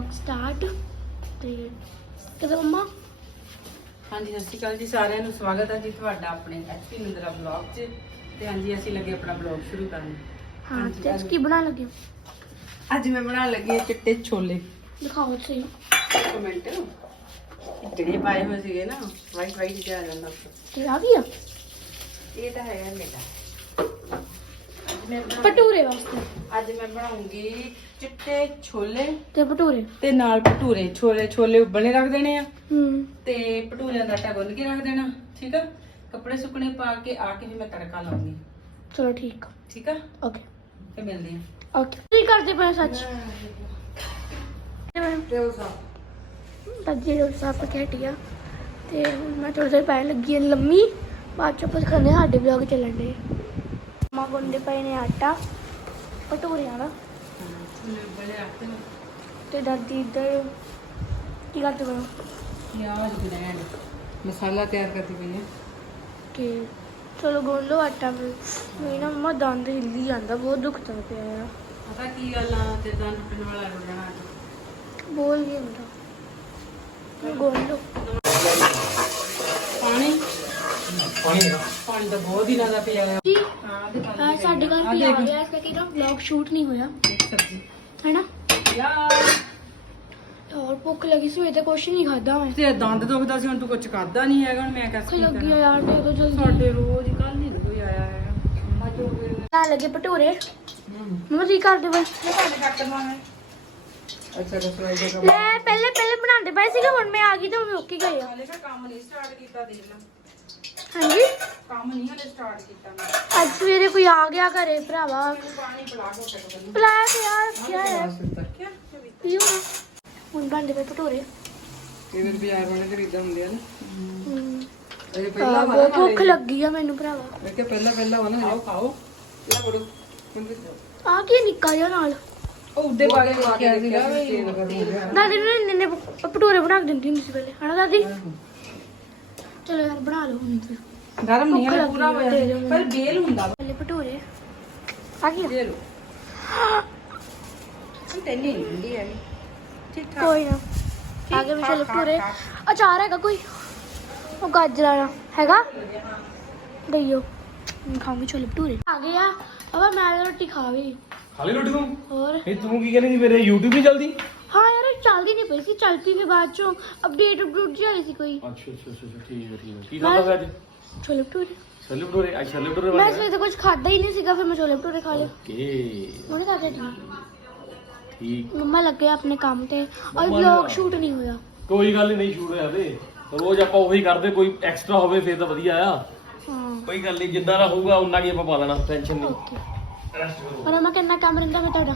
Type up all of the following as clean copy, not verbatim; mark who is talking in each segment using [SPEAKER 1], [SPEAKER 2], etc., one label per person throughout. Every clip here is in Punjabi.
[SPEAKER 1] ਵਲੌਗ ਸਟਾਰਟ ਤੇ ਕਦੋਂ ਮੰਮਾ।
[SPEAKER 2] ਹਾਂਜੀ, ਸਤਿ ਸ਼੍ਰੀ ਅਕਾਲ ਜੀ ਸਾਰਿਆਂ ਨੂੰ। ਸਵਾਗਤ ਹੈ ਜੀ ਤੁਹਾਡਾ ਆਪਣੇ ਐਚਪੀ ਨਿੰਦਰਾ ਬਲੌਗ 'ਚ। ਤੇ ਹਾਂਜੀ, ਅਸੀਂ ਲੱਗੇ ਆਪਣਾ ਬਲੌਗ ਸ਼ੁਰੂ ਕਰਨ।
[SPEAKER 1] ਹਾਂ ਤੇ ਅੱਜ ਕੀ ਬਣਾਉਣ ਲੱਗੇ ਹੋ?
[SPEAKER 2] ਅੱਜ ਮੈਂ ਬਣਾਉਣ ਲੱਗੀ ਹਾਂ ਚਿੱਟੇ ਛੋਲੇ।
[SPEAKER 1] ਦਿਖਾਓ ਸਹੀ।
[SPEAKER 2] ਇੱਕ ਮਿੰਟ, ਜਿਹੜੇ ਪਾਏ ਹੋਏ ਸੀਗੇ ਨਾ ਵਾਈਟ ਵਾਈਟ ਜਿਹਾ ਆ ਜਾਂਦਾ ਉੱਪਰ।
[SPEAKER 1] ਤੇ ਆ ਗਿਆ
[SPEAKER 2] ਇਹ ਤਾਂ ਹੈਗਾ ਮੇਰਾ।
[SPEAKER 1] ਭਟੂਰੇ ਵਾਸਤੇ
[SPEAKER 2] ਅੱਜ ਮੈਂ ਬਣਾਉਂਗੀ ਚਿੱਟੇ ਛੋਲੇ
[SPEAKER 1] ਤੇ ਭਟੂਰੇ
[SPEAKER 2] ਤੇ ਨਾਲ ਭਟੂਰੇ। ਛੋਲੇ ਉਬਲਣੇ ਰੱਖ ਦੇਣੇ ਆ ਤੇ ਭਟੂਰਿਆਂ ਦਾ ਆਟਾ ਗੁੰਨ ਕੇ ਰੱਖ ਦੇਣਾ। ਠੀਕ ਆ, ਕੱਪੜੇ ਸੁੱਕਣੇ ਪਾ ਕੇ ਆ ਕੇ ਫਿਰ ਮੈਂ ਤੜਕਾ ਲਾਉਂਗੀ।
[SPEAKER 1] ਚਲੋ ਠੀਕ
[SPEAKER 2] ਠੀਕ ਆ,
[SPEAKER 1] ਓਕੇ
[SPEAKER 2] ਤੇ ਮਿਲਦੇ ਆ।
[SPEAKER 1] ਓਕੇ ਕੀ ਕਰਦੇ ਪਏ ਸੱਚ ਬੱਜੀ ਰੋਡ ਸਾਫ ਕਰਕੇ ਹਟਿਆ ਤੇ ਹੁਣ ਮੈਂ ਥੋੜੀ ਦੇਰ ਪਹਿਲਾਂ ਲੱਗੀ ਹਾਂ ਲੰਮੀ। ਬਾਅਦ ਚੋਂ ਕੁਝ ਕਰਨੇ ਸਾਡੇ ਵਲੌਗ ਚੱਲਣ ਦੇ। ਮਾਂ ਗੁੰਨਦੇ ਪਏ ਨੇ ਆਟਾ ਭਟੂਰਿਆਂ ਦਾ ਤੇ ਦਾਦੀ ਇੱਧਰ ਕੀ ਕਰਦੇ ਪਏ?
[SPEAKER 2] ਪਿਆਜ਼ ਗ੍ਰੈਂਡ ਮਸਾਲਾ ਤਿਆਰ ਕਰਦੀ ਪਈ ਹੈ
[SPEAKER 1] ਕਿ ਚਲੋ ਗੁੰਨ ਲਓ ਆਟਾ। ਮੇਰੀ ਨਾ ਮੰਮਾ ਦੰਦ ਹਿੱਲੀ ਜਾਂਦਾ, ਬਹੁਤ ਦੁਖਦਾ ਪਿਆ ਆ।
[SPEAKER 2] ਪਤਾ ਕੀ ਗੱਲ ਆ, ਤੇ ਦੰਦ ਪਿੰਨ ਵਾਲਾ ਰੋਣਾ
[SPEAKER 1] ਬੋਲ ਨਹੀਂ ਹੁੰਦਾ। ਮੈਂ ਗੁੰਨ ਲਓ।
[SPEAKER 2] ਪਾਣੀ ਪਾਣੀ ਤਾਂ ਬਹੁਤ ਦਿਨਾਂ ਦਾ ਪਿਆ ਆ
[SPEAKER 1] ਜੀ।
[SPEAKER 2] ਹਾਂ,
[SPEAKER 1] ਸਾਡੇ ਘਰ ਵੀ ਆ ਗਿਆ, ਇਸ ਕਰਕੇ ਨਾ ਵਲੌਗ ਸ਼ੂਟ ਨਹੀਂ ਹੋਇਆ
[SPEAKER 2] ਸਬਜ਼ੀ
[SPEAKER 1] ਹੈਨਾ
[SPEAKER 2] ਯਾਰ।
[SPEAKER 1] ਔਰ ਭੁੱਖ ਲੱਗੀ ਸੀ, ਇਹ ਤਾਂ ਕੁਛ ਨਹੀਂ ਖਾਦਾ ਮੈਂ।
[SPEAKER 2] ਤੇ ਦੰਦ ਦੁਖਦਾ ਸੀ, ਹੁਣ ਤੂੰ ਕੁਝ ਖਾਦਾ ਨਹੀਂ ਹੈਗਾ। ਹੁਣ ਮੈਂ
[SPEAKER 1] ਭੁੱਖ ਲੱਗੀ ਆ ਯਾਰ, ਦੇ ਦੋ ਜਲਦੀ।
[SPEAKER 2] ਸਾਡੇ ਰੋਜ਼ ਕੱਲ ਨਹੀਂ ਕੋਈ ਆਇਆ ਹੈਗਾ।
[SPEAKER 1] ਆ ਲੱਗੇ ਭਟੂਰੇ। ਮੰਮਾ ਕੀ ਕਰਦੇ ਪਏ?
[SPEAKER 2] ਅੱਛਾ ਰਸੋਈ ਦਾ ਕੰਮ
[SPEAKER 1] ਲੈ ਪਹਿਲੇ ਬਣਾਉਂਦੇ ਪਏ ਸੀਗੇ, ਹੁਣ ਮੈਂ ਆ ਗਈ ਤਾਂ ਉਹ ਮੁੱਕ ਹੀ ਗਏ ਆ।
[SPEAKER 2] ਹਾਲੇ ਤਾਂ ਕੰਮ ਨਹੀਂ ਸਟਾਰਟ ਕੀਤਾ। ਦੇਖ ਲੈ,
[SPEAKER 1] ਹਾਂਜੀ
[SPEAKER 2] ਕੰਮ ਨਹੀਂ ਹਾਲੇ ਸਟਾਰਟ ਕੀਤਾ ਮੈਂ।
[SPEAKER 1] ਅੱਜ ਸਵੇਰੇ ਕੋਈ ਆ ਗਿਆ ਘਰੇ ਭਰਾਵਾ।
[SPEAKER 2] ਮੈਨੂੰ ਪਾਣੀ ਪਿਲਾ ਕੇ ਟੱਕ
[SPEAKER 1] ਬੁਲਾ ਕੇ ਯਾਰ ਕਿਆ ਹੈ
[SPEAKER 2] ਕੀ
[SPEAKER 1] ਪੀਓ ਨਾ। ਹੁਣ ਬਣਦੇ ਪਏ ਭਟੂਰੇ।
[SPEAKER 2] ਇਹ ਵੀ ਬਾਜ਼ਾਰ ਵਾਲੇ ਖਰੀਦਾ ਹੁੰਦੇ ਆ ਨਾ। ਇਹ
[SPEAKER 1] ਹਾਂ,
[SPEAKER 2] ਪਹਿਲਾਂ
[SPEAKER 1] ਬਹੁਤ ਭੁੱਖ ਲੱਗੀ ਆ ਮੈਨੂੰ ਭਰਾਵਾ।
[SPEAKER 2] ਮੈਂ ਕਿਹਾ ਪਹਿਲਾਂ ਵਾ ਨਾ। ਖਾਓ ਖਾਓ ਲੈ ਬੜੋ।
[SPEAKER 1] ਆ ਕੀ ਨਿੱਕਾ ਜਿਹਾ ਨਾਲ
[SPEAKER 2] ਉਹ ਉੱਡੇ ਪਾ ਕੇ ਦੇਖਿਆ ਸੀਗਾ।
[SPEAKER 1] ਦਾਦੀ ਨੇ ਇੰਨੇ ਭਟੂਰੇ ਬਣਾ ਕੇ ਦਿੰਦੀ ਹੁੰਦੀ ਸੀ ਪਹਿਲੇ, ਹਨਾ ਦਾਦੀ? ਚਲੋ ਯਾਰ ਬਣਾ ਲਓ ਹੁਣ ਫਿਰ।
[SPEAKER 2] ਗਰਮ ਨਹੀਂ
[SPEAKER 1] ਭੁੱਖ
[SPEAKER 2] ਹੈ,
[SPEAKER 1] ਲੱਗੀ
[SPEAKER 2] ਪੂਰਾ
[SPEAKER 1] ਆ,
[SPEAKER 2] ਹੋਇਆ
[SPEAKER 1] ਦੇ ਦਿਓ
[SPEAKER 2] ਪਰ ਬੇਲ ਹੁੰਦਾ ਵਾ।
[SPEAKER 1] ਪਹਿਲੇ ਭਟੂਰੇ ਆ ਗਿਆ।
[SPEAKER 2] ਦੇ ਲੋ ਤੈਨੂੰ ਨਹੀਂ ਹੁੰਦੀ ਹੈ। ਠੀਕ ਠਾਕ
[SPEAKER 1] ਕੋਈ ਨਾ ਆਗੇ ਵੀ ਚਲੇ ਭਟੂਰੇ। ਅਚਾਰ ਹੈਗਾ ਕੋਈ? ਉਹ ਗਾਜਰਾਂ ਦਾ ਹੈਗਾ, ਦਈਓ। ਖਾਉਂਗੀ ਛੋਲੇ ਭਟੂਰੇ। ਆ ਗਏ ਆ ਅਬਾ, ਮੈਂ ਤਾਂ ਰੋਟੀ ਖਾ ਵੀ।
[SPEAKER 3] ਖਾ ਲਈ ਰੋਟੀ ਤੂੰ?
[SPEAKER 1] ਹੋਰ
[SPEAKER 3] ਇਹ ਤੂੰ ਕੀ ਕਹਿੰਦੀ ਸੀ ਮੇਰੇ YouTube ਨਹੀਂ ਚੱਲਦੀ?
[SPEAKER 1] ਹਾਂ ਯਾਰ, ਇਹ ਚੱਲਦੀ ਨਹੀਂ ਪਈ ਸੀ, ਚਲਤੀ ਵੀ ਬਾਅਦ ਚੋਂ ਅਪਡੇਟ ਜੀ ਆਈ ਸੀ ਕੋਈ।
[SPEAKER 3] ਅੱਛਾ ਠੀਕ ਹੈ ਕੀ ਖਾਦਾ ਫਿਰ ਅੱਜ?
[SPEAKER 1] ਛੋਲੇ ਭਟੂਰੇ।
[SPEAKER 3] ਛੋਲੇ ਭਟੂਰੇ? ਅੱਜ ਛੋਲੇ ਭਟੂਰੇ
[SPEAKER 1] ਮੈਂ
[SPEAKER 3] ਬਣੇ
[SPEAKER 1] ਸਵੇਰ ਤੋਂ ਕੁਝ ਖਾਦਾ ਹੀ ਨਹੀਂ ਸੀਗਾ, ਫਿਰ ਮੈਂ ਛੋਲੇ ਭਟੂਰੇ ਖਾ ਲਏ।
[SPEAKER 3] ਓਕੇ
[SPEAKER 1] ਉਹਨੇ ਖਾ ਕੇ
[SPEAKER 3] ਠੀਕ।
[SPEAKER 1] ਮੰਮਾ ਲੱਗੇ ਆਪਣੇ ਕੰਮ ਤੇ, ਔਰ ਵਲੌਗ ਸ਼ੂਟ ਨਹੀਂ ਹੋਇਆ।
[SPEAKER 3] ਕੋਈ ਗੱਲ ਨਹੀਂ ਸ਼ੂਟ ਹੋਇਆ ਤੇ ਰੋਜ਼ ਆਪਾਂ ਉਹੀ ਕਰਦੇ, ਕੋਈ ਐਕਸਟਰਾ ਹੋਵੇ ਫਿਰ ਤਾਂ ਵਧੀਆ ਆ।
[SPEAKER 1] ਹਾਂ
[SPEAKER 3] ਕੋਈ ਗੱਲ ਨਹੀਂ, ਜਿੱਦਾਂ ਦਾ ਹੋਊਗਾ ਉਨਾ ਕੀ ਆਪਾਂ ਪਾ ਦੇਣਾ, ਟੈਨਸ਼ਨ ਨਹੀਂ।
[SPEAKER 1] ਓਕੇ। ਪਰ ਮੈਂ ਕਿੰਨਾ ਕੰਮ ਰਹਿੰਦਾ ਮੈਂ ਤੁਹਾਡਾ।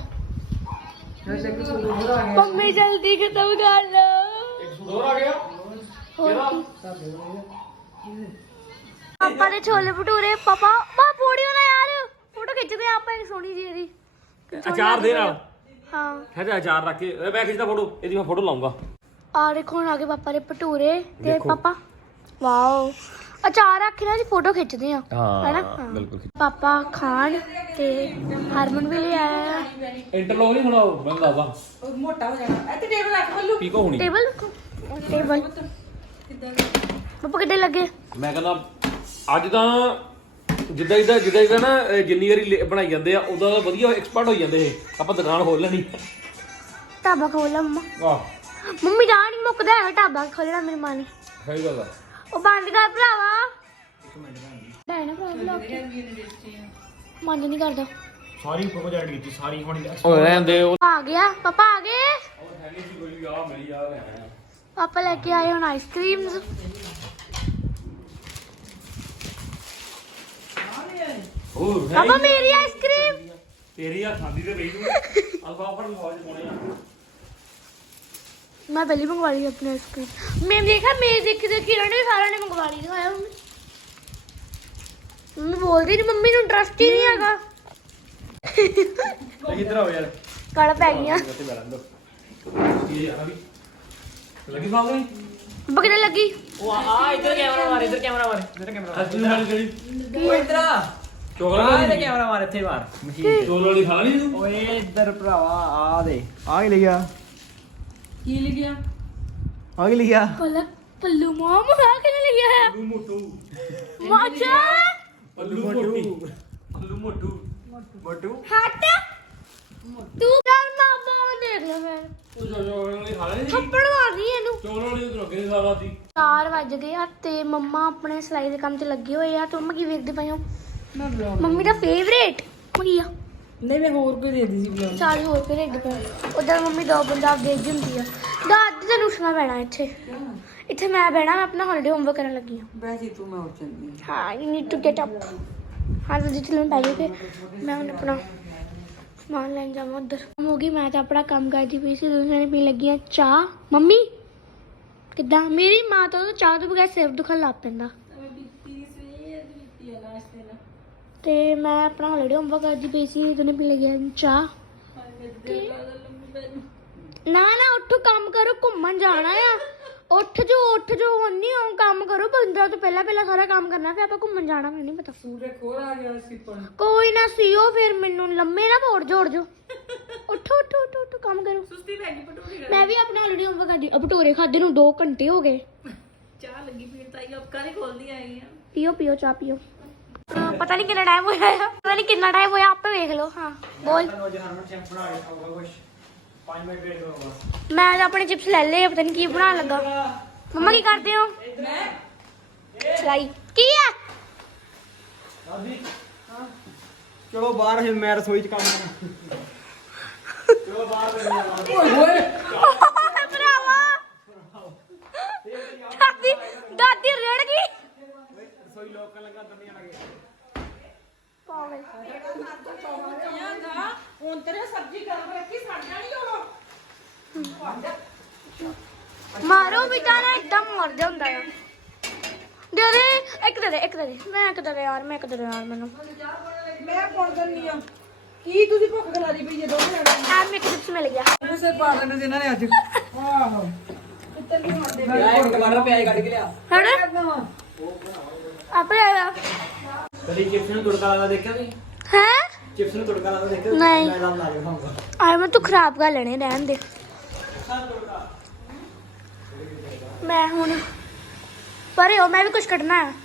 [SPEAKER 1] ਮੰਮੀ ਜਲਦੀ ਖਤਮ ਕਰ ਲਓ।
[SPEAKER 3] ਇੱਕ ਸੂਟ ਹੋਰ ਆ ਗਿਆ।
[SPEAKER 1] ਹੋਰ ਕੀ? ਪਾਪਾ ਦੇ ਛੋਲੇ ਭਟੂਰੇ। ਪਾਪਾ ਪੋੜੀਓ ਨਾ ਯਾਰ, ਫੋਟੋ ਖਿੱਚਦੇ ਆਪਾਂ ਇੱਕ ਸੋਹਣੀ ਜੀ ਇਹਦੀ।
[SPEAKER 3] ਅਚਾਰ ਦੇ ਨਾਲ।
[SPEAKER 1] ਹਾਂ
[SPEAKER 3] ਹੈ ਅਚਾਰ ਰੱਖ ਕੇ ਮੈਂ ਖਿੱਚਦਾ ਫੋਟੋ, ਇਹਦੀ ਮੈਂ ਫੋਟੋ ਲਾਉਂਗਾ।
[SPEAKER 1] ਆ ਦੇਖੋ ਹੁਣ ਆ ਗਏ ਪਾਪਾ ਦੇ ਭਟੂਰੇ ਤੇ
[SPEAKER 3] ਦੇਖੋ।
[SPEAKER 1] ਪਾਪਾ ਵਾਓ ਅਚਾਰ ਰੱਖ ਕੇ ਨਾ ਜੀ ਫੋਟੋ ਖਿੱਚਦੇ ਆ ਹੈਨਾ?
[SPEAKER 3] ਬਿਲਕੁਲ।
[SPEAKER 1] ਪਾਪਾ ਖਾਣ ਤੇ ਹਰਮਨ ਵੀ ਲੈ ਆਇਆ।
[SPEAKER 3] ਇੰਟਰਲੌਕ ਨਹੀਂ ਹੋਣਾ, ਉਹ ਮੈਂ ਦੱਸਦਾ।
[SPEAKER 2] ਉਹ ਮੋਟਾ ਹੋ ਜਾਣਾ। ਇੱਥੇ ਟੇਬਲ ਰੱਖ ਬੱਲੂ।
[SPEAKER 3] ਪੀਕੋ ਹੋਣੀ।
[SPEAKER 1] ਟੇਬਲ ਪਾਪਾ ਕਿੱਡੇ ਲੱਗੇ?
[SPEAKER 3] ਮੈਂ ਕਹਿੰਦਾ ਅੱਜ ਤਾਂ ਜਿੱਦਾਂ ਨਾ ਜਿੰਨੀ ਵਾਰੀ ਬਣਾਈ ਜਾਂਦੇ ਆ ਉਦਾਂ ਦਾ ਵਧੀਆ ਐਕਸਪਰਟ ਹੋ ਜਾਂਦੇ ਇਹ। ਆਪਾਂ ਦੁਕਾਨ ਖੋਲ ਲੈਣੀ।
[SPEAKER 1] ਢਾਬਾ ਖੋਲ੍ਹਾ ਮੰਮਾ।
[SPEAKER 3] ਵਾਹ
[SPEAKER 1] ਮੰਮੀ ਦਾ ਨਹੀਂ ਮੁੱਕਦਾ ਹੈਗਾ ਢਾਬਾ ਖੋਲ੍ਹਣਾ ਮੇਰੇ ਮਨ।
[SPEAKER 3] ਸਹੀ ਗੱਲ ਆ।
[SPEAKER 1] ਉਹ ਬੰਦ ਕਰ ਭਰਾਵਾ। ਹੈ ਨਾ ਭਰਾ ਵਲੌਗ ਬੰਦ ਨਹੀਂ ਕਰਦਾ।
[SPEAKER 3] ਸਾਰੀ ਫੋਟੋ ਜੈਡ ਕੀਤੀ ਸਾਰੀ ਹੁਣ ਉਹ ਰਹਿੰਦੇ ਉਹ
[SPEAKER 1] ਆ ਗਿਆ ਪਾਪਾ ਆ ਗਏ।
[SPEAKER 3] ਹੈਗੀ ਸੀ ਕੋਈ ਆ ਮੇਰੀ ਯਾਰ ਹੈ।
[SPEAKER 1] ਪਾਪਾ ਲੈ ਕੇ ਆਏ ਹੁਣ ਆਈਸਕ੍ਰੀਮਸ।
[SPEAKER 3] ਹੋਰ
[SPEAKER 1] ਪਾਪਾ ਮੇਰੀ ਆਈਸਕ੍ਰੀਮ।
[SPEAKER 3] ਤੇਰੀ ਆ ਖਾਂਦੀ ਤੇ ਰਹੀ ਤੂੰ। ਅਲਫਾਫਰ ਲਫਾਜ ਪਾਉਣੇ ਆ।
[SPEAKER 1] ਮੈਂ ਪਹਿਲੀ ਮੰਗਵਾ ਲਈ ਆਪਣੀ ਆਈਸਕ੍ਰੀਮ। ਮੈਂ ਦੇਖਿਆ ਮੇਰੇ ਦੇਖੀ ਇਹਨਾਂ ਨੇ ਸਾਰਿਆਂ ਨੇ ਮੰਗਵਾ ਲਈ। ਦਿਖਾਇਆ ਮੰਮੀ ਬੋਲਦੀ ਨਹੀਂ, ਮੰਮੀ ਨੂੰ ਇੰਟਰਸਟ ਹੀ ਨਹੀਂ ਹੈਗਾ।
[SPEAKER 3] ਇੱਧਰ ਆਓ ਯਾਰ।
[SPEAKER 1] ਕਾਲਾ ਪੈ ਗਈਆਂ।
[SPEAKER 3] ਇਹ ਯਾਰ ਵੀ ਲੱਗੀ ਬਾਗ ਨਹੀਂ।
[SPEAKER 1] ਪਾਪਾ ਕਿੱਥੇ ਲੱਗੀ?
[SPEAKER 4] ਉਹ ਆ ਇੱਧਰ ਕੈਮਰਾ ਮਾਰ, ਇੱਧਰ ਕੈਮਰਾ ਮਾਰ, ਇੱਧਰ ਕੈਮਰਾ ਮਾਰ।
[SPEAKER 3] ਅੱਜ ਨਾਲ ਜਿਹੜੀ
[SPEAKER 4] ਉਹ ਇੱਧਰ ਆ
[SPEAKER 3] ਚੋਕਲੇਟ
[SPEAKER 4] ਆ, ਇੱਧਰ ਕੈਮਰਾ ਮਾਰ, ਇੱਥੇ ਮਾਰ।
[SPEAKER 3] ਚੋਲ ਵਾਲੀ ਖਾ ਲਈ ਤੂੰ?
[SPEAKER 4] ਓਏ ਇੱਧਰ ਭਰਾਵਾ ਆ ਦੇ ਆ ਕੀ ਲਿਆ?
[SPEAKER 2] ਕੀ ਲਿਖਿਆ?
[SPEAKER 4] ਆਗੇ ਲਿਖਿਆ
[SPEAKER 1] ਪਲਕ ਪੱਲੂ ਮਾਮ ਆ ਕਿਹਨੇ ਲਿਖਿਆ ਹੈ
[SPEAKER 3] ਪੱਲੂ ਮੋਟੂ
[SPEAKER 1] ਮਾਚਾ
[SPEAKER 3] ਪੱਲੂ ਮੋਟੂ ਪੱਲੂ ਮੋਟੂ
[SPEAKER 4] ਮੋਟੂ
[SPEAKER 1] ਹਟ ਤੂੰ ਯਾਰ ਮਾਮਾ ਦੇਖ ਲੈ ਮੈਂ
[SPEAKER 3] ਤੂੰ ਚੋਲਾਂ ਵਾਲੀ ਖਾ ਲੈਣੀ
[SPEAKER 1] ਥੱਪੜ ਮਾਰਨੀ ਇਹਨੂੰ
[SPEAKER 3] ਚੋਲਾਂ ਵਾਲੀ ਤੂੰ ਅੱਗੇ ਨਹੀਂ ਖਾ ਲਾਤੀ
[SPEAKER 1] 4 ਵੱਜ ਗਏ ਆ ਤੇ ਮੰਮਾ ਆਪਣੇ ਸਿਲਾਈ ਦੇ ਕੰਮ ਤੇ ਲੱਗੇ ਹੋਏ ਆ ਤੇ ਮੰਮਾ ਕੀ ਵੇਖਦੇ ਪਏ ਹੋ
[SPEAKER 2] ਮੈਂ ਬਲੌਗ
[SPEAKER 1] ਮੰਮੀ ਦਾ ਫੇਵਰੇਟ ਮਗੀਆ
[SPEAKER 2] ਨਹੀਂ ਮੈਂ ਹੋਰ ਕੋਈ ਦੇ ਦੀ ਸੀ ਬਲੌਗ।
[SPEAKER 1] ਚਾਰ ਹੋਰ ਕੇ ਰੇਡ ਪਏ ਉਧਰ ਮੰਮੀ ਦੋ ਪੰਜਾਬ ਦੇਖਦੀ ਹੁੰਦੀ ਆ ਦਾਦੀ ਤੈਨੂੰ ਉੱਠਣਾ ਪੈਣਾ ਇੱਥੇ ਮੈਂ ਬਹਿਣਾ ਮੈਂ ਆਪਣਾ ਹੌਲੀਡੇ ਹੋਮਵਰਕ ਕਰਨ ਲੱਗੀ ਹਾਂ
[SPEAKER 2] ਵੈਸੇ ਤੂੰ ਮੈਂ ਉੱਠ ਜਾਂਦੀ ਹਾਂ।
[SPEAKER 1] ਹਾਂ you need to get up ਹਾਂ ਜੀ ਚਲੋ ਪੈ ਗਏ ਮੈਂ ਹੁਣ ਆਪਣਾ ਸਮਾਨ ਲੈਣ ਜਾਵਾਂ ਉਧਰ ਹੋ ਗਈ ਮੈਂ ਤਾਂ ਆਪਣਾ ਕੰਮ ਕਰਦੀ ਪਈ ਸੀ ਦੂਸਰੇ ਨੇ ਪੀਣ ਲੱਗੀਆਂ ਚਾਹ ਮੰਮੀ ਕਿੱਦਾਂ ਮੇਰੀ ਮਾਂ ਤਾਂ ਚਾਹ ਤੋਂ ਬਗੈਰ ਸਿਰ ਦੁਖਣ ਲੱਗ ਪੈਂਦਾ ਤੇ ਮੈਂ ਆਪਣਾ ਹੌਲੀਡੇ ਹੋਮਵਰਕ ਕਰਦੀ ਪਈ ਸੀ ਦੋਨੇ ਪੀਣ ਲੱਗੀਆਂ ਚਾਹ ਨਾ ਉੱਠੋ ਕੰਮ ਕਰੋ ਘੁੰਮਣ ਜਾਣਾ ਆ ਉੱਠ ਜੋ ਹੁਣ ਨਹੀਂ ਹੁਣ ਕੰਮ ਕਰੋ 15 ਤੋਂ ਪਹਿਲਾਂ ਸਾਰਾ ਕੰਮ ਕਰਨਾ ਫਿਰ ਆਪਾਂ ਘੁੰਮਣ ਜਾਣਾ ਮੈਨੂੰ ਨਹੀਂ ਪਤਾ
[SPEAKER 2] ਸੂਰਜ ਖੋਰ ਆ ਗਿਆ ਸੀ ਪਰ
[SPEAKER 1] ਕੋਈ ਨਾ ਸੀਓ ਫਿਰ ਮੈਨੂੰ ਲੰਮੇ ਨਾ ਪੋੜ ਜੋੜ ਜੋ ਉੱਠੋ ਕੰਮ ਕਰੋ
[SPEAKER 2] ਸੁਸਤੀ ਪੈ ਗਈ ਭਟੂਰੇ
[SPEAKER 1] ਮੈਂ ਵੀ ਆਪਣਾ ਹੌਲੀਡੇ ਹੋਮਵਰਕ ਕਰਦੀ ਭਟੂਰੇ ਖਾਦੇ ਨੂੰ 2 ਘੰਟੇ ਹੋ ਗਏ
[SPEAKER 2] ਚਾਹ ਲੱਗੀ ਪੀਣ ਤਾਂ ਇਹ ਅੱਖਾਂ ਨਹੀਂ ਖੋਲਦੀ ਆਈ ਆ
[SPEAKER 1] ਪੀਓ ਚਾਹ ਪੀਓ ਪਤਾ ਨਹੀਂ ਕਿੰਨਾ ਟਾਈਮ ਹੋਇਆ ਆਪੇ ਵੇਖ ਲਓ ਹਾਂ ਬੋਲ ਮੈਂ ਤਾਂ ਆਪਣੇ ਚਿਪਸ ਲੈ ਲਏ ਪਤਾ ਨਹੀਂ ਕੀ ਬਣਾਉਣ ਲੱਗਾ ਮੰਮਾ ਕੀ ਕਰਦੇ ਹੋ ਸਲਾਈ ਕੀ ਆ
[SPEAKER 4] ਚਲੋ ਬਾਹਰ ਫਿਰ ਮੈਂ ਰਸੋਈ ਚ ਕੰਮ ਕਰਾਂ ਚਲੋ ਬਾਹਰ ਬੈਠੇ
[SPEAKER 2] ਓਏ ਹੋਏ
[SPEAKER 1] ਭਰਾਵਾ ਦਾਦੀ ਰੜ ਗਈ
[SPEAKER 4] ਰਸੋਈ ਲੋਕ ਕਰਨ ਲੱਗਾ ਦੁਨੀਆ ਲੱਗੇ
[SPEAKER 1] ਪਾਗਲ
[SPEAKER 2] ਹੁਣ ਤੇਰੇ ਸਬਜ਼ੀ ਗਰਮ ਰੱਖੀ ਸੜ ਜਾਣੀ ਉਹ
[SPEAKER 1] ਮਾਰੋ ਵੀ ਤਾਂ ਨਾ ਇਦਾਂ ਮਰਦੇ ਹੁੰਦਾ ਆ ਦੇ ਇੱਕ ਦੇ ਮੈਂ ਇੱਕ ਦੇ ਯਾਰ ਮੈਨੂੰ
[SPEAKER 2] ਮੈਂ ਪੁੱਛ ਦਿੰਦੀ ਆ ਕੀ ਤੁਸੀਂ ਭੁੱਖ ਖਲਾਰੀ ਪਈ ਜੇ ਦੋ ਜਣੇ
[SPEAKER 1] ਆ ਮੇਰੇ ਚਿਪਸ ਮਿਲ ਗਿਆ
[SPEAKER 2] ਉਸੇ ਪਾ ਲੈਣੇ ਜਿਨ੍ਹਾਂ ਨੇ ਅੱਜ ਆਹੋ ਇੱਧਰ ਨਹੀਂ ਮੰਨਦੇ
[SPEAKER 4] ਪਿਆਜ਼ ਟਮਾਟਰ ਪਿਆਜ਼ ਕੱਢ ਕੇ ਲਿਆ
[SPEAKER 1] ਹਣ ਆਪੇ ਆਇਆ
[SPEAKER 4] ਕਦੀ ਚਿਪਸ ਨੂੰ ਤੜਕਾ ਲਾਦਾ ਦੇਖਿਆ ਵੀ
[SPEAKER 1] ਹੈ
[SPEAKER 4] ਚਿਪਸ ਨੂੰ ਤੜਕਾ ਲਾਦਾ ਦੇਖਿਆ
[SPEAKER 1] ਨਹੀਂ।
[SPEAKER 4] ਮੈਂ ਨਾਮ ਲਾ ਕੇ ਖਾਊਂਗਾ
[SPEAKER 1] ਆਏ ਮੈਂ ਤੂੰ ਖਰਾਬ ਕਰ ਲੈਣੇ ਰਹਿਣ ਦੇ ਮੈਂ ਹੁਣ ਪਰੇ ਹੋ ਮੈਂ ਵੀ ਕੁਝ ਕੱਢਣਾ ਹੈ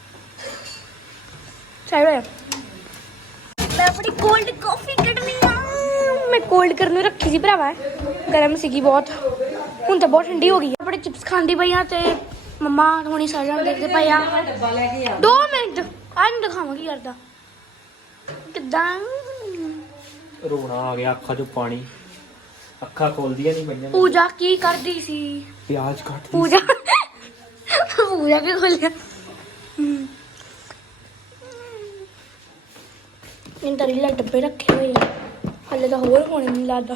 [SPEAKER 1] ਚਾਹੀਏ ਮੈਂ ਆਪਣੀ ਕੋਲਡ ਕਾਫੀ ਕੱਢਣੀ ਆ ਮੈਂ ਕੋਲਡ ਕਰਨ ਨੂੰ ਰੱਖੀ ਸੀ ਭਰਾਵਾ ਗਰਮ ਸੀਗੀ ਬਹੁਤ ਹੁਣ ਤਾਂ ਬਹੁਤ ਠੰਡੀ ਹੋ ਗਈ ਆਪਣੇ ਚਿਪਸ ਖਾਂਦੀ ਪਈ ਆ ਤੇ ਮੰਮਾ ਹੁਣੀ ਸਾਰਿਆਂ ਦੇਖਦੇ ਪਏ ਆ
[SPEAKER 2] ਡੱਬਾ ਲੈ ਕੇ ਆ
[SPEAKER 1] 2 ਮਿੰਟ ਆਹ ਨਹੀਂ ਦਿਖਾਵਾਂ ਕੀ ਕਰਦਾ ਕਿੱਦਾਂ
[SPEAKER 4] ਰੋਣਾ ਆ ਗਿਆ ਅੱਖਾਂ 'ਚੋਂ ਪਾਣੀ ਅੱਖਾਂ ਖੋਲਦੀਆਂ ਨਹੀਂ ਪਈਆਂ
[SPEAKER 1] ਪੂਜਾ ਕੀ ਕਰਦੀ ਸੀ
[SPEAKER 4] ਪਿਆਜ਼ ਕੱਟ
[SPEAKER 1] ਪੂਜਾ ਵੀ ਖੋਲਿਆ ਮੈਂ ਤਾਂ ਰੀਲਾ ਡੱਬੇ ਰੱਖੇ ਹੋਏ ਆ ਹਲੇ ਤਾਂ ਹੋਰ ਹੋਣੇ ਨਹੀਂ ਲੱਗਦਾ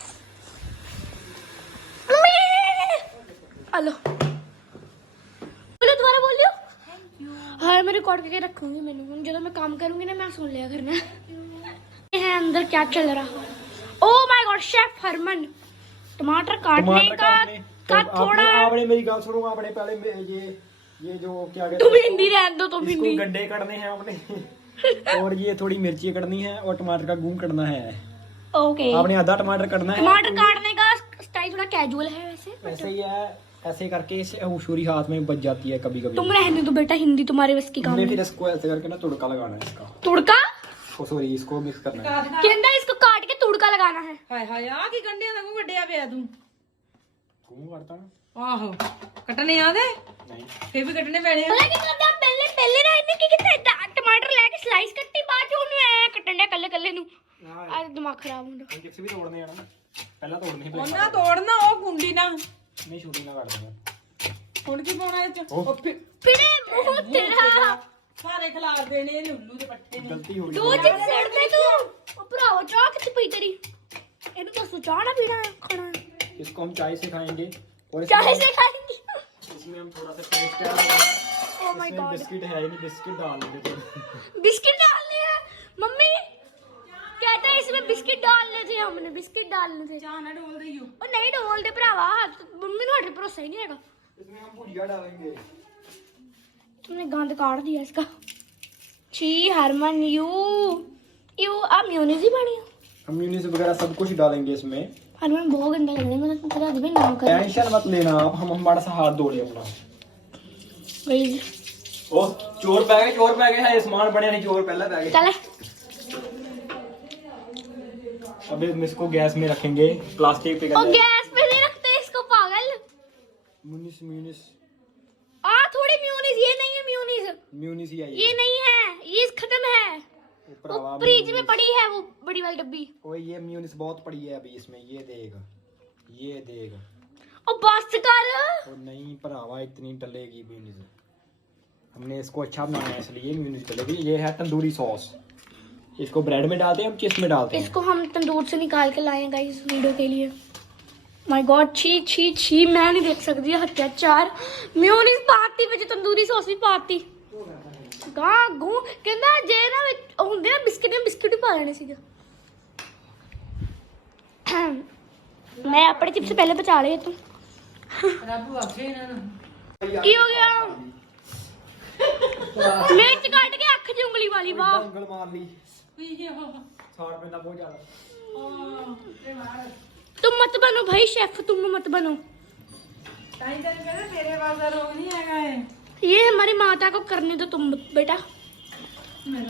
[SPEAKER 1] ਹਲੋ ਬੋਲੋ ਦੁਬਾਰਾ ਬੋਲਿਓ ਹਾਂ ਮੈਂ ਰਿਕਾਰਡ ਕਰਕੇ ਰੱਖੂੰਗੀ ਮੈਨੂੰ ਹੁਣ ਜਦੋਂ ਮੈਂ ਕੰਮ ਕਰੂੰਗੀ ਨਾ ਮੈਂ ਸੁਣ ਲਿਆ ਕਰਨਾ ये है अंदर क्या चल रहा है oh my god chef Harman टमाटर काटने का थोड़ा
[SPEAKER 4] आपने मेरी बात सुनो आपने पहले ये जो क्या कहते
[SPEAKER 1] तुम हिंदी रहने दो तुम
[SPEAKER 4] इसको
[SPEAKER 1] हिंदी
[SPEAKER 4] गड्ढे करने हैं आपने और ये थोड़ी मिर्ची करनी है और टमाटर का गूम करना है
[SPEAKER 1] ओके
[SPEAKER 4] आपने आधा टमाटर करना है
[SPEAKER 1] टमाटर काटने का स्टाइल थोड़ा कैजुअल है वैसे
[SPEAKER 4] ऐसे ही है ऐसे करके इसे छुरी हाथ में बच जाती है कभी कभी
[SPEAKER 1] तुम रहने दो बेटा हिंदी तुम्हारे बस की काम
[SPEAKER 4] हमने
[SPEAKER 1] नहीं
[SPEAKER 4] फिर इसको ऐसे करके ना तुड़का लगाना है इसका
[SPEAKER 1] तुड़का
[SPEAKER 4] सॉरी इसको मिक्स करना है
[SPEAKER 1] कहना इसको काट के तुड़का लगाना है
[SPEAKER 2] ਹਾਏ ਹਾਏ ਆ ਕੀ ਗੰਢਿਆਂ ਦਾ ਮੂੰਹ ਵੱਡਿਆ ਪਿਆ ਤੂੰ
[SPEAKER 4] गूम करता ना
[SPEAKER 2] ਆਹੋ ਕੱਟਣੇ ਆਦੇ
[SPEAKER 4] नहीं
[SPEAKER 2] ਫੇਰ ਵੀ ਕੱਟਣੇ ਪੈਣੇ ਆ
[SPEAKER 1] पता क्या करदा पहले ना इन्हें की कितना टमाटर लेके स्लाइस कट्टी बाद च ਉਹਨੂੰ ਐ ਕੱਟਣ ਦੇ ਕੱਲੇ ਨੂੰ ਆ ਦਿਮਾਗ ਖਰਾਬ ਹੁੰਦਾ
[SPEAKER 4] हम चिप्स भी तोड़ने हैं ना पहला तोड़ने हैं
[SPEAKER 2] ਉਹਨਾਂ ਤੋੜਨਾ ਉਹ ਗੁੰਡੀ ਨਾ
[SPEAKER 4] नहीं छुरी ना काट देना
[SPEAKER 2] ਹੁਣ ਕੀ ਪਾਉਣਾ ਇਹ ਚ
[SPEAKER 4] ਉਹ।
[SPEAKER 2] ਉਹ
[SPEAKER 1] ਫਿਰੇ ਮੂੰਹ ਤੇਰਾ
[SPEAKER 2] ਸਾਰੇ ਖਿਲਾਰ ਦੇਣੇ ਇਹਨੇ ਉੱਲੂ ਦੇ ਪੱਟੇ ਨੂੰ
[SPEAKER 4] गलती हो गई
[SPEAKER 1] ਦੋ ਚਿਪ ਸੜਦੇ ਤੂੰ ਉਹ ਭਰਾਵਾ ਚਾਹ ਕਿੱਥੇ ਪਈ ਤੇਰੀ ਇਹਨੂੰ ਦੱਸੋ ਚਾਹ ਨਾ ਪੀਣਾ ਖਾਣਾ
[SPEAKER 4] इसको हम चाय से खाएंगे और
[SPEAKER 1] चाय से खाएंगी
[SPEAKER 4] इसमें हम थोड़ा सा टेस्ट डालेंगे
[SPEAKER 1] ओ माय
[SPEAKER 4] इसमें
[SPEAKER 1] गॉड
[SPEAKER 4] बिस्किट है ही नहीं बिस्किट डाल देंगे थोड़े
[SPEAKER 1] बिस्किट डालने हैं मम्मी कहता है इसमें बिस्किट डालने थे हमने बिस्किट डालने थे
[SPEAKER 2] ਚਾਹ ਨਾ ਡੋਲ ਦਈਓ
[SPEAKER 1] ਉਹ ਨਹੀਂ ਡੋਲਦੇ ਭਰਾਵਾ मम्मी ਨੂੰ ਸਾਡੇ ਭਰੋਸਾ ਹੀ नहीं ਹੈਗਾ
[SPEAKER 4] इसमें हम भुजिया डालेंगे
[SPEAKER 1] तुमने गंद काट दिया इसका छी हरमन यू अब म्यूनिस ही बनी
[SPEAKER 4] हम म्यूनीस वगैरह सब कुछ डालेंगे इसमें
[SPEAKER 1] हरमन बहुत गंदा लग रहा है, मैं तेरा अभी नाम कर
[SPEAKER 4] टेंशन मत लेना आप, हम हमारा सा हाथ धो ले अपना।
[SPEAKER 1] गाइस
[SPEAKER 4] ओ चोर पै गए है, सामान बने नहीं, चोर पहले पै गए।
[SPEAKER 1] चले
[SPEAKER 4] अबे हम इसको गैस में रखेंगे, प्लास्टिक पे
[SPEAKER 1] और गैस पे नहीं रखते इसको पागल।
[SPEAKER 4] म्यूनिस म्यूनिस
[SPEAKER 1] थोड़ी म्यूनिस, ये नहीं है म्यूनिस,
[SPEAKER 4] म्यूनिस ही आई
[SPEAKER 1] ये नहीं है, ये खत्म है, वो फ्रिज में पड़ी है वो बड़ी वाली डब्बी।
[SPEAKER 4] ओए ये म्यूनिस बहुत पड़ी है अभी इसमें, ये देख ये देख।
[SPEAKER 1] ओ बस कर।
[SPEAKER 4] ओ नहीं भरावा इतनी डलेगी म्यूनिस, हमने इसको अच्छा बनाया है इसलिए म्यूनिस डलेगी। ये है तंदूरी सॉस, इसको ब्रेड में डालते हैं हम, चिप्स में डालते हैं।
[SPEAKER 1] इसको हम तंदूर से निकाल के लाए गाइस वीडियो के लिए। माय गॉड छी छी छी, मैं नहीं देख सकती अत्याचार। म्योनीस पाती ਵਿੱਚ ਤੰਦੂਰੀ ਸੌਸ ਵੀ ਪਾਤੀ ਗਾਂ ਗੂ ਕਹਿੰਦਾ ਜੇ ਨਾ ਹੁੰਦੇ ਨਾ ਬਿਸਕਿਟ ਹੀ ਪਾ ਲੈਣੇ ਸੀਗੇ। ਮੈਂ ਆਪਣੇ ਚਿਪਸ ਪਹਿਲੇ ਬਚਾ ਲਏ ਤੂੰ
[SPEAKER 2] ਰੱਬ ਵਾਖੇ ਇਹਨਾਂ ਨੂੰ।
[SPEAKER 1] ਕੀ ਹੋ ਗਿਆ? ਮਿਰਚ ਕੱਟ ਕੇ ਅੱਖ 'ਚ ਉਂਗਲੀ ਵਾਲੀ ਵਾਹ।
[SPEAKER 4] ਉਂਗਲ ਮਾਰ ਲਈ 100 ਰੁਪਏ ਦਾ ਬਹੁਤ ਜ਼ਿਆਦਾ।
[SPEAKER 1] तुम मत बनो भाई शेफ, तुम मत बनो।
[SPEAKER 2] तेरे पास रोग नहीं है।
[SPEAKER 1] ये हमारी माता को करने दो तुम बेटा।
[SPEAKER 2] मैं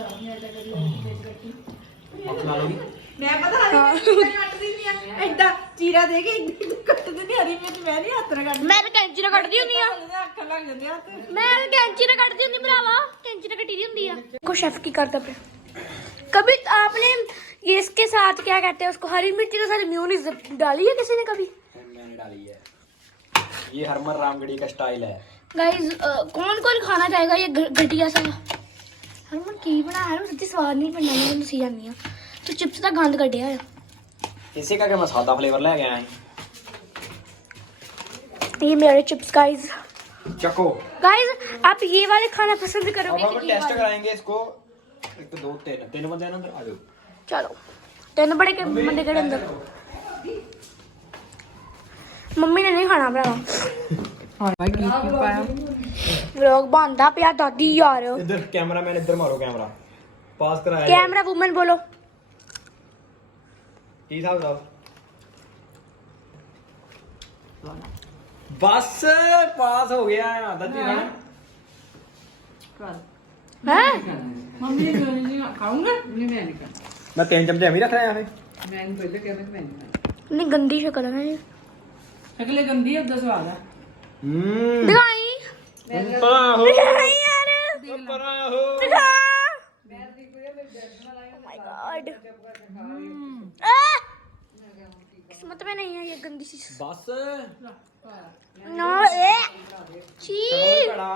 [SPEAKER 2] पता नहीं कटदी नहीं है एडा चीरा देके कटदी नहीं, हरी मिर्च मैं नहीं हाथ रगड़,
[SPEAKER 1] मैं तो कैंची ਨਾਲ ਕੱਟਦੀ ਹੁੰਦੀ ਆ,
[SPEAKER 2] ਅੱਖ ਲੱਗ ਜਾਂਦੇ ਹੱਥ।
[SPEAKER 1] मैं कैंची ਨਾਲ ਕੱਟਦੀ ਹੁੰਦੀ ਭਰਾਵਾ, कैंची ਨਾਲ ਕੱਟੀ ਦੀ ਹੁੰਦੀ ਆ। को शेफ की करता पे कभी आपने ये इसके साथ क्या कहते हैं उसको, हरी मिर्ची के साथ म्यूनीस डाली है किसी ने कभी?
[SPEAKER 4] मैंने डाली है, ये हरमन रामगढ़ी का स्टाइल है।
[SPEAKER 1] गाइस कौन कौन खाना चाहेगा ये घटिया सा? हरमन की बना है, सच्ची स्वाद नहीं बनना, मैं दसी जानी आ। तो चिप्स का गंद कढ़िया है,
[SPEAKER 4] इसे का मैं सादा फ्लेवर ले गया है।
[SPEAKER 1] ये मेरे चिप्स गाइस।
[SPEAKER 4] चको
[SPEAKER 1] गाइस आप ये वाले खाना पसंद करोगे
[SPEAKER 4] अब हम
[SPEAKER 1] कि ये
[SPEAKER 4] टेस्ट
[SPEAKER 1] वाले?
[SPEAKER 4] कराएंगे इसको। एक तो दो तीन बंदे हैं ना अंदर, आ जाओ।
[SPEAKER 1] चलो तीन बड़े के बंदे के अंदर। मम्मी ने नहीं खाना भरा। व्लॉग बनता पिया दादी यार।
[SPEAKER 4] इधर कैमरा मैन, इधर मारो कैमरा, पास कराया
[SPEAKER 1] कैमरा वुमन बोलो।
[SPEAKER 4] की साहब साहब बस पास हो गया है दादी खाना।
[SPEAKER 1] हैं
[SPEAKER 2] मम्मी नहीं खाऊंगा, नहीं मैं नहीं खाऊंगा,
[SPEAKER 4] मैं 3 चमचे हम ही रख रहे हैं
[SPEAKER 2] मैं नहीं पहले कहना कि मैं नहीं खाऊंगा।
[SPEAKER 1] नहीं गंदी शक्ल है ना ये।
[SPEAKER 2] शक्ल गंदी है, उधर स्वाद है।
[SPEAKER 1] दिखाई
[SPEAKER 4] परा हो
[SPEAKER 1] दिखाई यार,
[SPEAKER 4] परा हो
[SPEAKER 1] दिखा। Oh my God। किस्मत में नहीं है ये गंदी सी।
[SPEAKER 4] बस
[SPEAKER 1] नो ए छी
[SPEAKER 4] बड़ा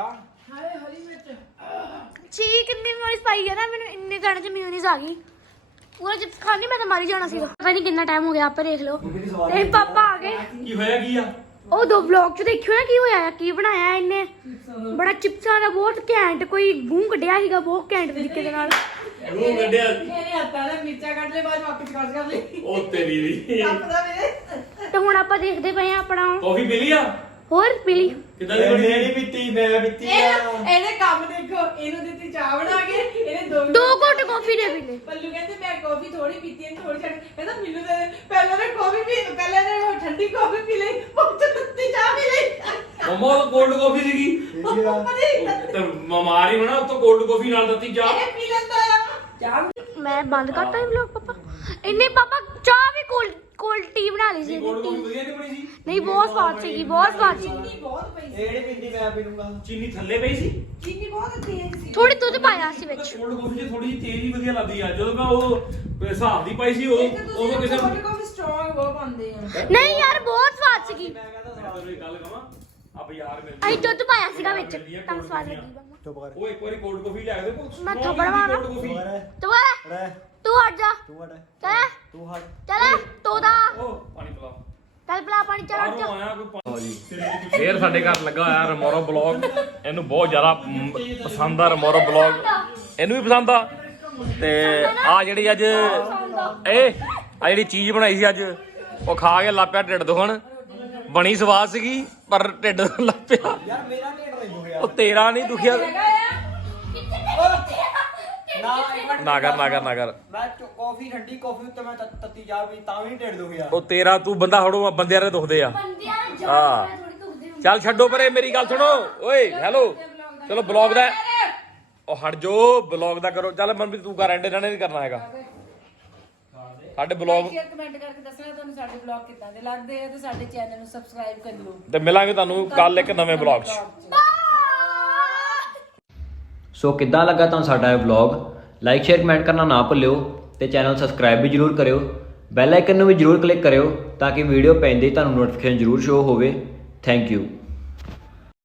[SPEAKER 1] छी कितनी मियोनीस पाई है ना, मैंने इन्ने गाने च मियोनीस आ गई। पूरा चिप्स खानी मैं तो मारी जाना सीगा। पता नहीं कितना टाइम हो गया, आप देख लो तेरे पापा आ गए।
[SPEAKER 3] ਕੀ ਹੋਇਆ ਕੀ ਆ?
[SPEAKER 1] ਉਹ ਦੋ ਵਲੌਗ ਚ ਦੇਖਿਓ ਨਾ ਕੀ ਹੋਇਆ, ਕੀ ਬਣਾਇਆ ਇਹਨੇ। ਬੜਾ ਚਿਪਸਾਂ ਦਾ ਬਹੁਤ ਘੈਂਟ ਕੋਈ ਗੂੰ ਕੱਢਿਆ ਸੀਗਾ, ਬਹੁਤ ਘੈਂਟ ਤਰੀਕੇ ਦੇ ਨਾਲ।
[SPEAKER 3] ਉਹ ਗੱਡਿਆ
[SPEAKER 2] ਮੇਰੇ ਹੱਥਾਂ ਨਾਲ ਮਿਰਚਾਂ ਕੱਢ ਲੈ, ਬਾਅਦ ਵਾਪਸ ਕਰ ਲਈ।
[SPEAKER 3] ਉਹ ਤੇਰੀ ਦੀ
[SPEAKER 2] ਪਤਾ ਮੇਰੇ
[SPEAKER 1] ਤੇ ਹੁਣ ਆਪਾਂ ਦੇਖਦੇ ਪਏ ਆ ਆਪਣਾ
[SPEAKER 3] ਕਾਫੀ ਪੀ ਲਈ ਆ?
[SPEAKER 1] ਹੋਰ ਪੀਲੀ।
[SPEAKER 3] ਕਿੱਦਾਂ ਦੀ ਬਣੀ?
[SPEAKER 4] ਨਹੀਂ ਪੀਤੀ, ਮੈਂ ਪੀਤੀ ਆ।
[SPEAKER 2] ਇਹਨੇ ਕੰਮ ਦੇਖੋ, ਇਹਨੂੰ ਦਿੱਤੀ ਚਾਹ ਬਣਾ ਕੇ, ਇਹਨੇ
[SPEAKER 1] ਦੋ ਘੁੱਟ ਕਾਫੀ ਦੇ ਪੀਲੇ।
[SPEAKER 2] ਪੱਲੂ ਕਹਿੰਦੇ ਮੈਂ ਕਾਫੀ ਥੋੜੀ ਪੀਤੀ ਹੈ, ਥੋੜੀ ਛੱਡ। ਕਹਿੰਦਾ ਮੈਨੂੰ ਦੇ ਪਹਿਲਾਂ ਨੇ ਕਾਫੀ ਪੀ, ਪਹਿਲਾਂ ਨੇ ਠੰਡੀ ਕਾਫੀ ਪੀ ਲਈ, ਉਹ ਦਿੱਤੀ ਚਾਹ ਪੀ ਲਈ।
[SPEAKER 3] ਮਮਾ ਉਹ ਕੋਲਡ ਕਾਫੀ ਸੀਗੀ ਤੇ ਮਮਾਰੀ ਬਣਾ ਉੱਤੋਂ ਕੋਲਡ ਕਾਫੀ ਨਾਲ ਦਿੱਤੀ ਚਾਹ।
[SPEAKER 2] ਇਹ ਪੀ ਲੈਂਦਾ ਆ ਚਾਹ।
[SPEAKER 1] ਮੈਂ ਬੰਦ ਕਰਤਾ ਇਹ ਵਲੌਗ ਪਾਪਾ। ਇੰਨੇ ਪਾਪਾ ਚਾਹ ਵੀ ਕੋਲਡ ਟੀ ਬਣਾ ਲਈ ਸੀ।
[SPEAKER 3] ਕੋਲਡ ਕਾਫੀ ਵਧੀਆ ਨਹੀਂ ਬਣੀ ਸੀ?
[SPEAKER 1] ਨਹੀਂ ਬਹੁਤ ਸਵਾਦ ਸੀਗੀ, ਬਹੁਤ ਸਵਾਦ ਸੀ।
[SPEAKER 2] ਚੀਨੀ ਬਹੁਤ ਪਈ ਸੀ,
[SPEAKER 4] ਇਹ ਨਹੀਂ ਪੀਂਦੀ, ਮੈਂ ਪੀ ਲੂੰਗਾ।
[SPEAKER 3] ਚੀਨੀ ਥੱਲੇ ਪਈ ਸੀ?
[SPEAKER 2] ਚੀਨੀ ਬਹੁਤ ਤੇਜ਼ ਸੀ।
[SPEAKER 1] ਥੋੜੀ ਦੁੱਧ ਪਾਇਆ ਸੀ ਵਿੱਚ।
[SPEAKER 3] ਕੋਲਡ ਕਾਫੀ ਚ ਥੋੜੀ ਜਿਹੀ ਤੇਜ਼ ਹੀ ਵਧੀਆ ਲੱਗਦੀ ਆ। ਜਦੋਂ ਮੈਂ ਉਹ ਹਿਸਾਬ ਦੀ ਪਾਈ ਸੀ ਉਦੋਂ ਕਿਸੇ
[SPEAKER 2] ਕੋਲਡ ਕਾਫੀ ਸਟਰੋਂਗ ਬਹੁਤ ਪਾਉਂਦੇ ਆ।
[SPEAKER 1] ਨਹੀਂ ਯਾਰ ਬਹੁਤ ਸਵਾਦ ਸੀਗੀ।
[SPEAKER 3] ਮੈਂ ਗੱਲ ਕਹਾਂ ਆ ਬਾਜ਼ਾਰ ਮਿਲ
[SPEAKER 1] ਅਸੀਂ ਦੁੱਧ ਪਾਇਆ ਸੀਗਾ ਵਿੱਚ ਤਾਂ ਸਵਾਦ ਲੱਗੀ ਮਾਮਾ।
[SPEAKER 4] ਚੁੱਪ ਕਰ
[SPEAKER 3] ਉਹ ਇੱਕ ਵਾਰੀ ਕੋਲਡ ਕਾਫੀ ਲਿਆ ਕੇ ਦੇ।
[SPEAKER 1] ਮੈਂ ਥੱਪੜ ਮਾਰਾਂ। ਦੁਬਾਰਾ ਤੂੰ ਹਟ ਜਾ। ਚੱਲ
[SPEAKER 4] ਤੂੰ ਹਟ
[SPEAKER 1] ਚੱਲ ਤੋਦਾ
[SPEAKER 3] ਉਹ ਪਾਣੀ ਪਿਲਾ।
[SPEAKER 1] ਚੱਲ ਪਿਲਾ ਪਾਣੀ, ਚੱਲ ਹਟ ਜਾ।
[SPEAKER 3] ਆਇਆ ਕੋਈ ਫੇਰ ਸਾਡੇ ਘਰ ਲੱਗਾ ਹੋਇਆ ਰਮੋਰੋ ਬਲੌਗ। ਇਹਨੂੰ ਬਹੁਤ ਜ਼ਿਆਦਾ ਪਸੰਦ ਆ ਰਮੋਰੋ ਬਲੌਗ, ਇਹਨੂੰ ਵੀ ਪਸੰਦ ਆ। ਤੇ ਆ ਜਿਹੜੀ ਅੱਜ ਆ ਜਿਹੜੀ ਚੀਜ਼ ਬਣਾਈ ਸੀ ਅੱਜ, ਉਹ ਖਾ ਕੇ ਲੱਗ ਪਿਆ ਢਿੱਡ ਦੁਖਣ। ਬਣੀ ਸਵਾਦ ਸੀਗੀ ਪਰ ਢਿੱਡ ਲੱਗ ਪਿਆ।
[SPEAKER 4] ਯਾਰ ਮੇਰਾ ਢਿੱਡ ਨਹੀਂ ਦੁਖਿਆ।
[SPEAKER 3] ਉਹ ਤੇਰਾ ਨਹੀਂ ਦੁਖਿਆ। ਨਾ ਕਰ
[SPEAKER 4] ਮੈਂ ਕਾਫੀ ਠੰਡੀ ਕਾਫੀ ਉੱਤੇ ਮੈਂ ਤੱਤੀ ਜਾ ਵੀ ਤਾਂ ਵੀ ਨਹੀਂ ਢਿੱਡ ਦੁਖਿਆ।
[SPEAKER 3] ਉਹ ਤੇਰਾ ਤੂੰ ਬੰਦਾ ਹੜੋ ਬੰਦਿਆਂ ਦੇ ਦੁਖਦੇ ਆ ਹਾਂ ਚੱਲ ਛੱਡੋ ਪਰੇ ਮੇਰੀ ਗੱਲ ਸੁਣੋ ਓਏ ਹੈਲੋ ਚਲੋ ਬਲੌਗ ਦਾ ਉਹ ਹਟ ਜੋ ਬਲੌਗ ਦਾ ਕਰੋ ਚੱਲ ਮਨਪ੍ਰੀਤ ਤੂੰ ਕਰ ਐਂਡੇ ਨਹੀਂ ਕਰਨਾ ਹੈਗਾ ਸਾਡੇ ਬਲੌਗ
[SPEAKER 2] ਸ਼ੇਅਰ ਕਮੈਂਟ ਕਰਕੇ ਦੱਸਣਾ ਤੁਹਾਨੂੰ ਸਾਡੇ ਬਲੌਗ ਕਿੱਦਾਂ ਦੇ ਲੱਗਦੇ ਆ ਤੇ ਸਾਡੇ ਚੈਨਲ ਨੂੰ ਸਬਸਕ੍ਰਾਈਬ ਕਰਿਓ
[SPEAKER 3] ਤੇ ਮਿਲਾਂਗੇ ਤੁਹਾਨੂੰ ਕੱਲ ਇੱਕ ਨਵੇਂ ਬਲੌਗ 'ਚ
[SPEAKER 4] ਸੋ ਕਿੱਦਾਂ ਲੱਗਾ ਤੁਹਾਨੂੰ ਸਾਡਾ ਇਹ ਵਲੌਗ ਲਾਈਕ ਸ਼ੇਅਰ ਕਮੈਂਟ ਕਰਨਾ ਨਾ ਭੁੱਲਿਓ ਤੇ ਚੈਨਲ ਸਬਸਕ੍ਰਾਈਬ ਵੀ ਜਰੂਰ ਕਰਿਓ ਬੈਲ ਆਈਕਨ ਨੂੰ ਵੀ ਜਰੂਰ ਕਲਿੱਕ ਕਰਿਓ ਤਾਂ ਕਿ ਵੀਡੀਓ ਪੈਂਦੇ ਹੀ ਤੁਹਾਨੂੰ ਨੋਟੀਫਿਕੇਸ਼ਨ ਜਰੂਰ ਸ਼ੋ ਹੋਵੇ ਥੈਂਕ ਯੂ